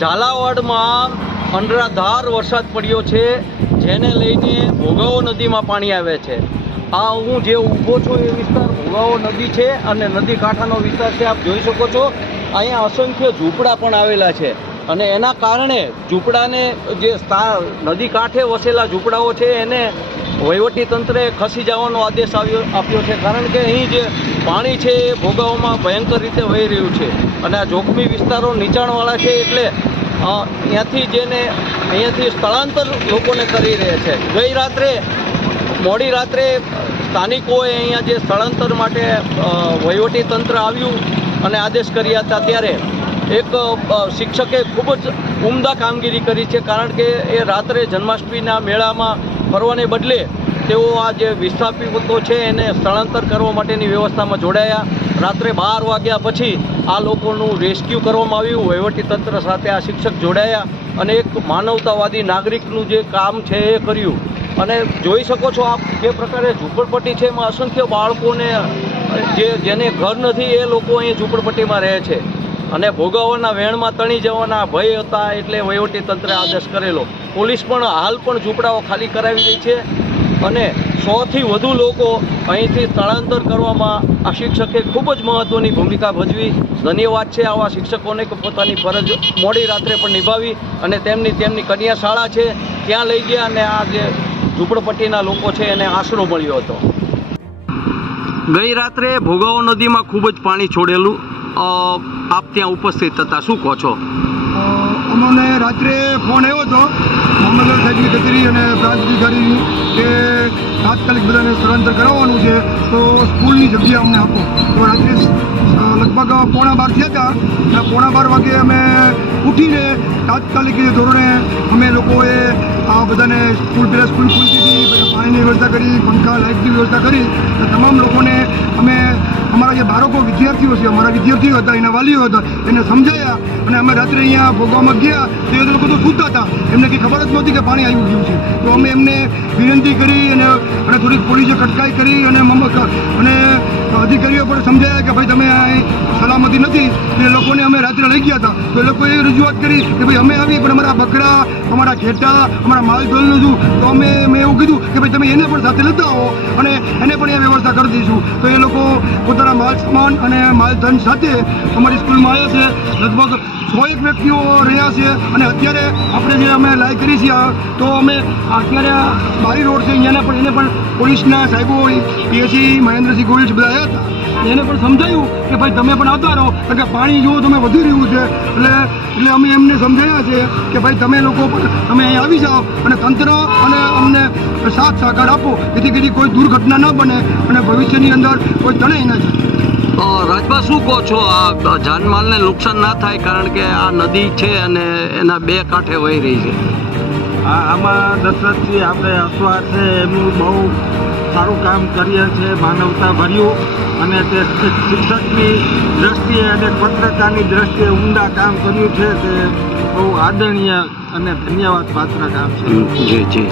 ઝાલાવાડમાં અનરાધાર વરસાદ પડ્યો છે, જેને લઈને ભોગાવો નદીમાં પાણી આવે છે. આ હું જે ઊભો છું એ વિસ્તાર ભોગાવો નદી છે અને નદી કાંઠાનો વિસ્તાર છે, આપ જોઈ શકો છો. અહીંયા અસંખ્ય ઝૂંપડા પણ આવેલા છે અને એના કારણે ઝૂંપડાને જે નદી કાંઠે વસેલા ઝૂંપડાઓ છે, એને વહીવટી તંત્રે ખસી જવાનો આદેશ આવ્યો, આપ્યો છે. કારણ કે અહીં જે પાણી છે એ ભોગાવોમાં ભયંકર રીતે વહી રહ્યું છે. અને આ જોખમી વિસ્તારો નીચાણવાળા છે એટલે અહીંયાથી જેને અહીંયાથી સ્થળાંતર લોકોને કરી રહ્યા છે. ગઈ રાત્રે, મોડી રાત્રે સ્થાનિકોએ અહીંયા જે સ્થળાંતર માટે વહીવટી તંત્ર આવ્યું અને આદેશ કર્યા હતા ત્યારે, એક શિક્ષકે ખૂબ જ ઉમદા કામગીરી કરી છે કારણ કે એ રાત્રે જન્માષ્ટમીના મેળામાં ફરવાને બદલે તેઓ આ જે વિસ્થાપિતો છે એને સ્થળાંતર કરવા માટેની વ્યવસ્થામાં જોડાયા. રાત્રે બાર વાગ્યા પછી આ લોકોનું રેસ્ક્યુ કરવામાં આવ્યું. વહીવટી તંત્ર સાથે આ શિક્ષક જોડાયા અને એક માનવતાવાદી નાગરિકનું જે કામ છે એ કર્યું. અને જોઈ શકો છો આપ જે પ્રકારે ઝૂંપડપટ્ટી છે એમાં અસંખ્ય બાળકોને, જે જેને ઘર નથી એ લોકો અહીં ઝૂંપડપટ્ટીમાં રહે છે. અને ભોગાવાના વેણમાં તણી જવાના ભય હતા એટલે વહીવટી તંત્રે આદેશ કરેલો. પોલીસ પણ હાલ પણ ઝૂંપડાઓ ખાલી કરાવી રહી છે. અને સોથી વધુ લોકો અહીંથી સ્થળાંતર કરવામાં આ શિક્ષકે ખૂબ જ મહત્ત્વની ભૂમિકા ભજવી. ધન્યવાદ છે આવા શિક્ષકોને કે પોતાની ફરજ મોડી રાત્રે પણ નિભાવી અને તેમની તેમની કન્યા શાળા છે, ત્યાં લઈ ગયા અને આ જે ઝૂંપડપટ્ટીના લોકો છે એને આશરો મળ્યો હતો. ગઈ રાત્રે ભોગાવો નદીમાં ખૂબ જ પાણી છોડેલું. આપ ત્યાં ઉપસ્થિત હતા. શું કહો છો? અમને રાત્રે ફોન આવ્યો હતો. મામલતદાર સાહેબની કચેરી અને પ્રાંત અધિકારીની કે તાત્કાલિક બધાને સ્થળાંતર કરાવવાનું છે, તો સ્કૂલની જગ્યા અમને આપો. તો રાત્રે લગભગ પોણા બાર થયા હતા. અને પોણા બાર વાગે અમે ઉઠીને તાત્કાલિક ધોરણે અમે લોકોએ આ બધાને સ્કૂલ પહેલાં સ્કૂલ ખુલતી હતી પાણીની વ્યવસ્થા કરી, પંખા, લાઇટની વ્યવસ્થા કરી તમામ લોકોને અમે અમારા જે બાળકો વિદ્યાર્થીઓ છે, અમારા વિદ્યાર્થીઓ હતા, એના વાલીઓ હતા, એને સમજાયા અને અમે રાત્રે અહીંયા ભોગવામાં ગયા, તો એ લોકો તો સૂતા હતા. એમને કંઈ ખબર જ નહોતી કે પાણી આવી ગયું છે. તો અમે એમને વિનંતી કરી અને અને થોડીક પોલીસે કટકાઈ કરી અને મમક અને અધિકારીઓ પણ સમજાયા કે ભાઈ તમે સલામતી નથી. એ લોકોને અમે રાત્રે લઈ ગયા હતા. તો એ લોકોએ રજૂઆત કરી કે ભાઈ અમે આવી, પણ અમારા બકરા, અમારા ઘેટા, અમારા માલ ધોયેલું હતું તો અમે મેં એવું કીધું કે ભાઈ તમે એને પણ સાથે લેતા આવો અને એને પણ એ વ્યવસ્થા કરી દઈશું. તો એ લોકો પોતાના માલ સામાન અને માલધન સાથે અમારી સ્કૂલમાં આવ્યા છે. લગભગ સો એક વ્યક્તિઓ રહ્યા છે અને અત્યારે આપણે જે અમે લાઈ કરી છીએ તો અમે અત્યારે બારી રોડ છે, અહીંયાના પણ એને પણ પોલીસના સાહેબો, પીએસસી, મહેન્દ્રસિંહ ગોહિલ બધા આવ્યા હતા. એને પણ સમજાયું કે ભાઈ તમે પણ આવતા રહો, કારણ કે પાણી જુઓ તમે વધી રહ્યું છે. એટલે એટલે અમે એમને સમજાયા છે કે ભાઈ તમે લોકો પણ તમે અહીં આવી જાઓ અને તંત્ર અને અમને સાથ સહકાર આપો, જેથી કરી કોઈ દુર્ઘટના ન બને અને ભવિષ્યની અંદર કોઈ તણાઈ ન જાય. રાજભા શું કહો છો? આ જાનમાલને નુકસાન ના થાય કારણ કે આ નદી છે અને એના બે કાંઠે વહી રહી છે. આ આમાં દશરથજી આપણે અસવાર છે એમનું બહુ સારું કામ કરીએ છે માનવતા ભર્યું અને તે શિક- શિક્ષકની દ્રષ્ટિએ અને પત્રકારની દ્રષ્ટિએ ઉમદા કામ કર્યું છે તે બહુ આદરણીય અને ધન્યવાદ પાત્ર કામ છે. જી જી.